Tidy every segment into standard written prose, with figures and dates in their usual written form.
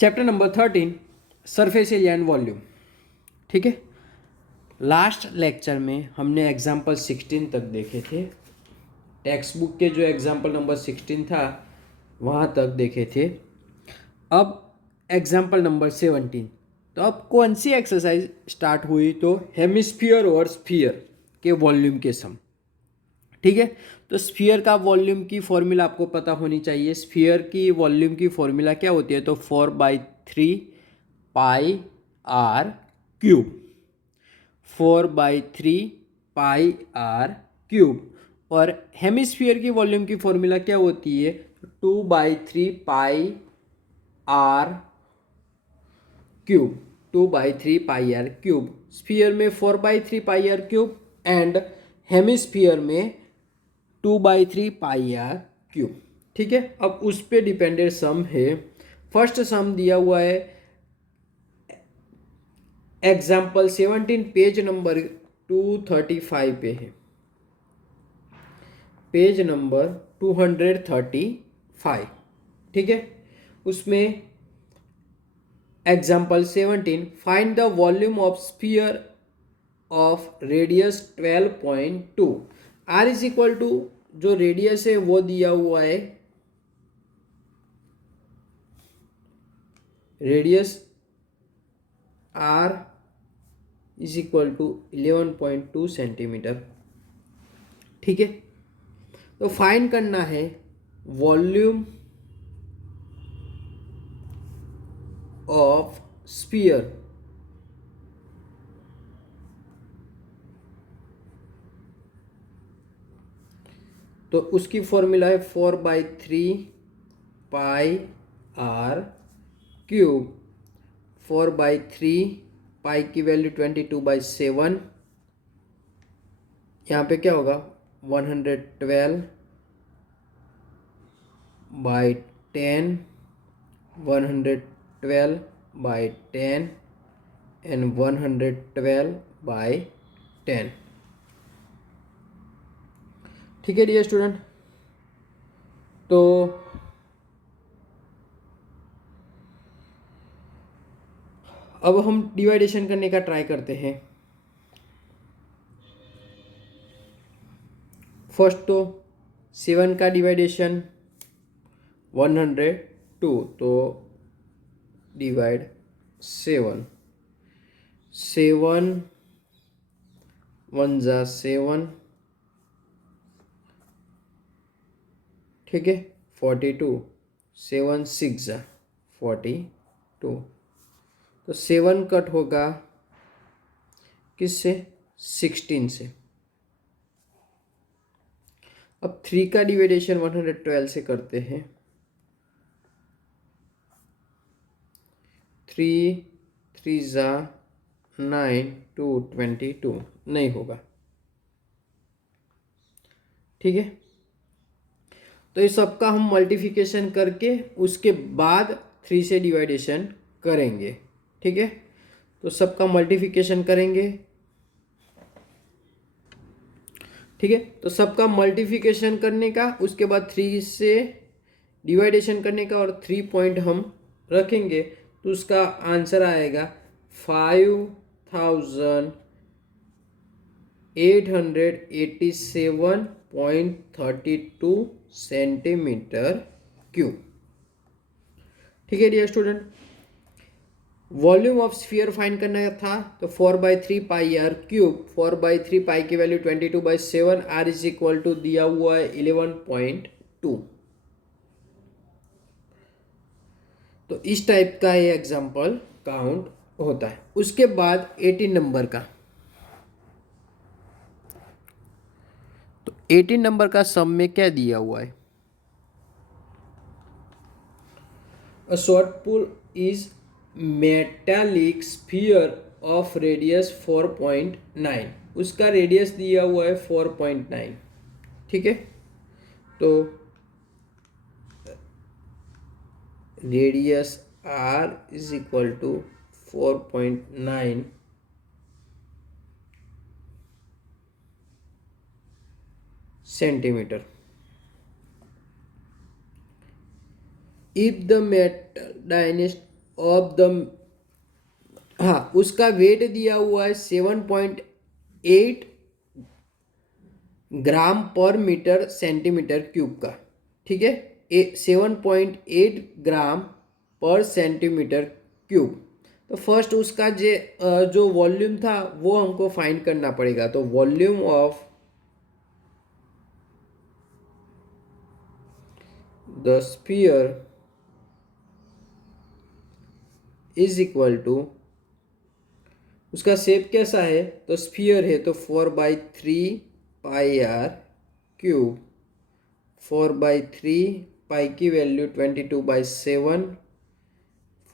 Chapter number 13 surface area and volume. ठीक है, last lecture में हमने एग्जाम्पल 16 तक देखे थे। टेक्स्ट बुक के जो एग्जाम्पल नंबर 16 था वहाँ तक देखे थे। अब एग्जाम्पल नंबर 17। तो अब कौन सी एक्सरसाइज स्टार्ट हुई? तो हेमिस्फीयर और स्फीयर के वॉल्यूम के सम। ठीक है, तो स्फीयर का वॉल्यूम की फॉर्मूला आपको पता होनी चाहिए। स्फीयर की वॉल्यूम की फॉर्मूला क्या होती है? तो 4/3 pi R cube. 4/3 pi R cube. और हेमिस्फीयर की वॉल्यूम की फॉर्मूला क्या होती है? 2/3 pi R cube. 2/3 pi R cube. Sphere में 4/3 pi R cube and hemisphere में 2/3 पाई आर क्यूब। ठीक है, अब उस पर डिपेंडेंट सम है। फर्स्ट सम दिया हुआ है एग्जाम्पल 17 पेज नंबर 235 पे है। Page number 235। ठीक है, उसमें example 17 find the volume of sphere of radius 12.2। R is equal to जो रेडियस है वो दिया हुआ है, radius r is equal to 11.2 centimetre. ठीक है, तो फाइंड करना है वॉल्यूम ऑफ स्फीयर। तो उसकी फॉर्मूला है 4/3 पाई आर क्यूब। 4/3 पाई की वैल्यू 22/7। यहाँ पे क्या होगा? 112/10, 112/10 एंड 112/10। ठीक है डियर स्टूडेंट, तो अब हम डिवाइडेशन करने का ट्राई करते हैं। फर्स्ट तो 7 का डिवाइडेशन 102, तो डिवाइड 7। 7 1 जा 7। ठीक है, 42। 7 6 जा 42। तो 7 कट होगा किससे? 16 से। अब 3 का डिवाइडेशन 112 से करते हैं। 3 3 जा 9 2 22 नहीं होगा। ठीक है, तो इस सबका हम मल्टीप्लिकेशन करके उसके बाद 3 से डिवाइडेशन करेंगे। ठीक है, तो सबका मल्टीप्लिकेशन करेंगे। ठीक है, तो सबका मल्टीप्लिकेशन करने का, उसके बाद 3 से डिवाइडेशन करने का और 3 पॉइंट हम रखेंगे, तो उसका आंसर आएगा 5887.32 सेंटीमीटर क्यूब। ठीक है dear student, volume of sphere find करना था, तो 4/3 पाई आर क्यूब। 4/3 पाई की value 22/7, r is equal to दिया हुआ है 11.2। तो इस टाइप का ये एग्जाम्पल काउंट होता है। उसके बाद 18 नंबर का, तो 18 नंबर का सम में क्या दिया हुआ है? A short pool is metallic sphere of radius 4.9। उसका रेडियस दिया हुआ है 4.9। ठीक है, तो radius r is equal to 4.9 centimetre. If the metal of the, हाँ उसका वेट दिया हुआ है 7.8 ग्राम पर मीटर सेंटीमीटर क्यूब का, ठीक है, 7.8 ग्राम पर सेंटीमीटर क्यूब। तो फर्स्ट उसका जो वॉल्यूम था वो हमको फाइंड करना पड़ेगा। तो volume of the sphere is equal to, उसका शेप कैसा है, तो स्फीयर है तो 4/3 पाई r क्यूब, 4/3 पाई की वैल्यू 22/7,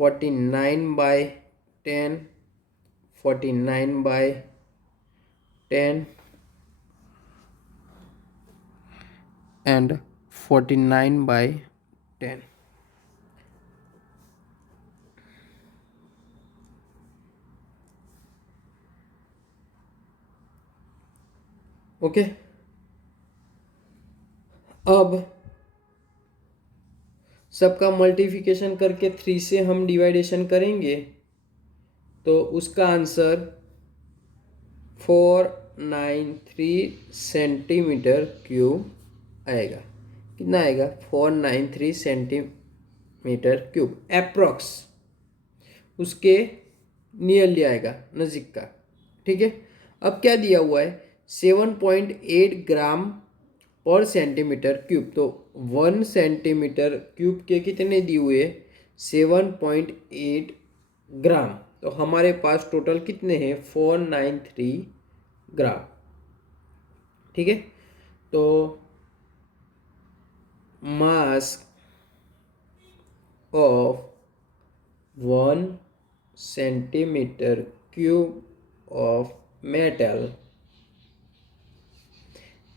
49/10, 49/10 एंड 49/10। ओके, अब सबका मल्टीप्लिकेशन करके 3 से हम डिवाइडेशन करेंगे तो उसका आंसर 493 सेंटीमीटर क्यूब आएगा। कितना आएगा, 493 सेंटीमीटर क्यूब एप्रोक्स, उसके नियरली आएगा, नज़दीक का, ठीक है। अब क्या दिया हुआ है, 7.8 ग्राम पर सेंटीमीटर क्यूब। तो 1 सेंटीमीटर क्यूब के कितने दिए हुए, 7.8 ग्राम। तो हमारे पास टोटल कितने हैं, 493 ग्राम, ठीक है। तो mass of 1 centimetre cube of metal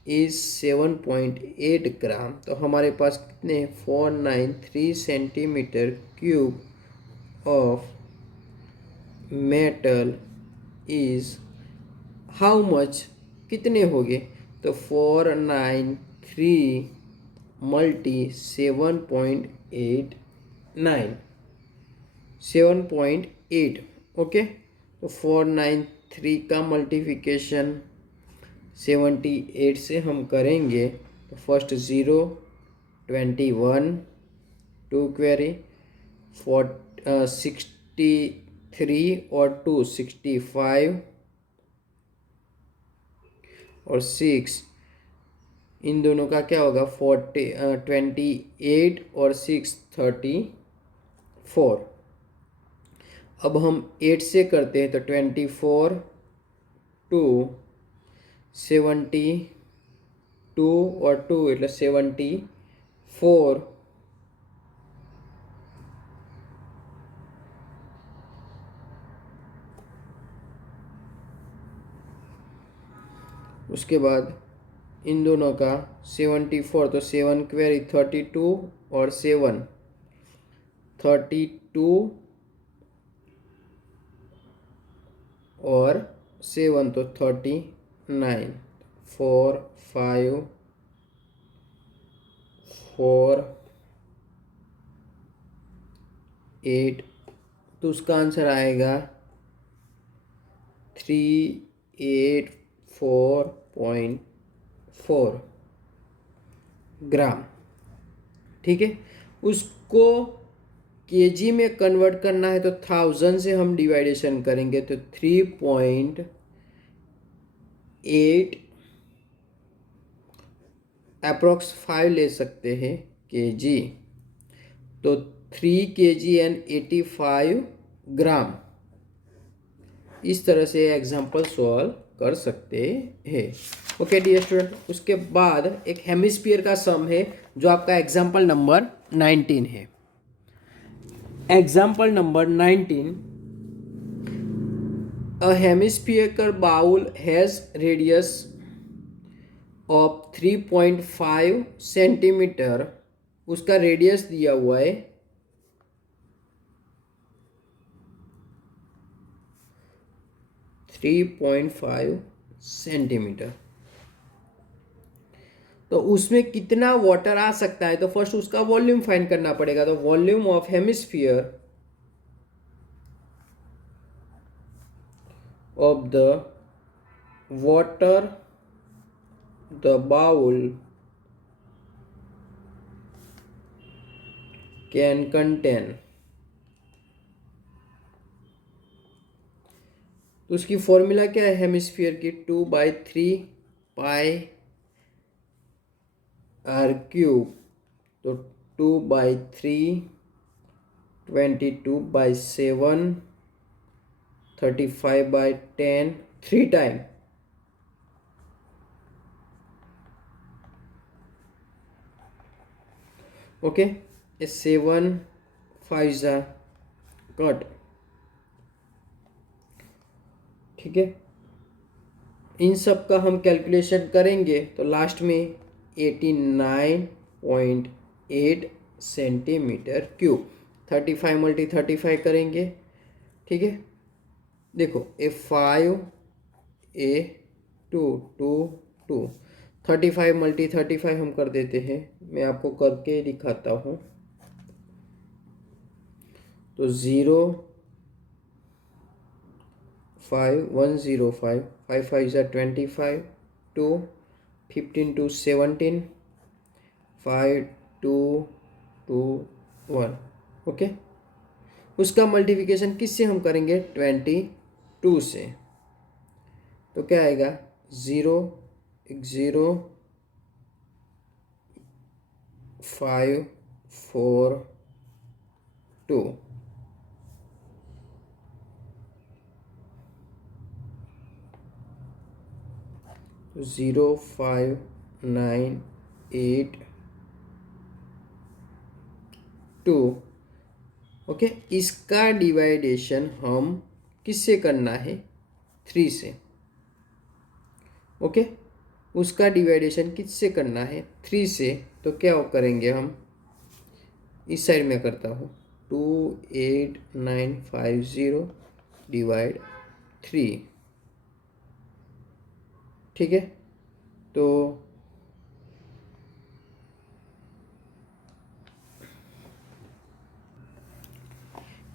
is 7.8 ग्राम। तो हमारे पास कितने, 493 centimetre cube of metal is how much, कितने हो गए, तो 493 मल्टी 7.89, 7.8, ओके। तो 493 का मल्टीप्लिकेशन 78 से हम करेंगे तो फर्स्ट 0, 21, 2 क्वेरी, 63 और 2 65 और 6, इन दोनों का क्या होगा, 28 और 6 34। अब हम 8 से करते हैं तो 24, 2 72 और 2 એટલે 74, उसके बाद इन दोनों का 74, तो 7 क्वेरी 32 और 7 32 और 7 तो 39, 4 5 4 8, तो उसका आंसर आएगा 384.4 ग्राम, ठीक है। उसको केजी में कन्वर्ट करना है तो 1000 से हम डिवाइडेशन करेंगे तो 3.8 अप्रोक्स 5 ले सकते हैं केजी, तो 3 kg एंड 85 ग्राम। इस तरह से एग्जाम्पल सॉल्व कर सकते हैं। ओके डियर स्टूडेंट, उसके बाद एक हेमिस्फीयर का सम है जो आपका एग्जाम्पल नंबर 19 है। Example number 19, a hemisphere bowl has radius of 3.5 centimetre, उसका रेडियस दिया हुआ है 3.5 सेंटीमीटर। तो उसमें कितना वाटर आ सकता है, तो फर्स्ट उसका वॉल्यूम फाइंड करना पड़ेगा। तो volume of hemisphere of the water the bowl can contain। तो उसकी फॉर्मूला क्या है हेमिस्फीयर की, 2/3 पाई आर क्यूब। तो 2/3 22/7 35/10 3 टाइम। ओके, ये 7 5 कट, ठीक है। इन सब का हम कैलकुलेशन करेंगे तो लास्ट में 89.8 सेंटीमीटर क्यूब। 35 × 35 करेंगे, ठीक है। देखो A5 A2 2 2 35 × 35 हम कर देते हैं, मैं आपको करके दिखाता हूँ। तो 0 5 105 5 5 25 2 15 2 17 5 2 2 1। ओके, उसका मल्टीप्लिकेशन किससे हम करेंगे, 22 से। तो क्या आएगा, 0 0 5 4 2। 0 5 9 8 2। ओके, इसका डिवाइडेशन हम किससे करना है, 3 से। ओके, उसका डिवाइडेशन किससे करना है, 3 से। तो क्या करेंगे हम, इस साइड में करता हूँ, 28950 डिवाइड 3, ठीक है। तो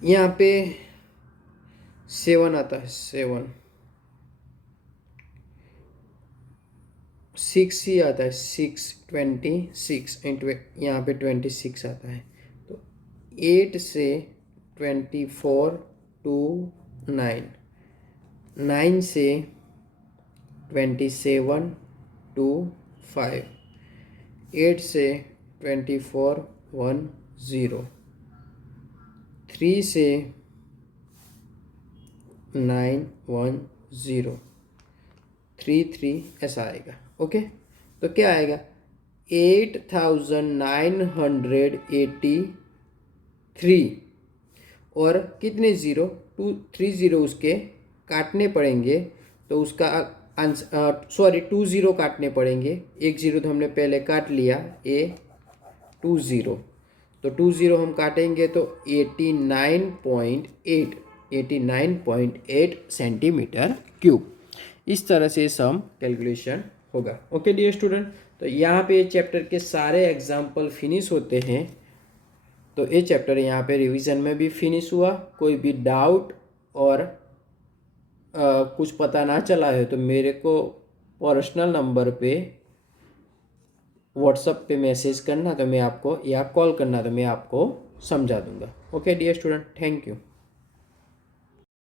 यहाँ पे 7 आता है, 7 6 ही आता है, 6 26 यहाँ पे 26 आता है। तो 8 से 24 to 9 9 से 27 to 5 8 से 24 1 0 3 से 9 1 0 3 3 ऐसा आएगा। ओके, तो क्या आएगा, 8983 और कितने ज़ीरो, 2 3 ज़ीरो उसके काटने पड़ेंगे। तो उसका आंसर, सॉरी 2 ज़ीरो काटने पड़ेंगे, 1 ज़ीरो तो हमने पहले काट लिया, 2 ज़ीरो। तो 2 ज़ीरो हम काटेंगे तो 89.8 सेंटीमीटर क्यूब। इस तरह से सम कैलकुलेशन होगा। ओके डियर स्टूडेंट, तो यहाँ पे चैप्टर के सारे एग्जाम्पल फिनिश होते हैं। तो ये चैप्टर यहाँ पे रिवीजन में भी फिनिश हुआ। कोई भी डाउट और कुछ पता ना चला है तो मेरे को पर्सनल नंबर पे व्हाट्सएप पे मैसेज करना, तो मैं आपको, या कॉल करना तो मैं आपको समझा दूंगा। Okay dear student, thank you.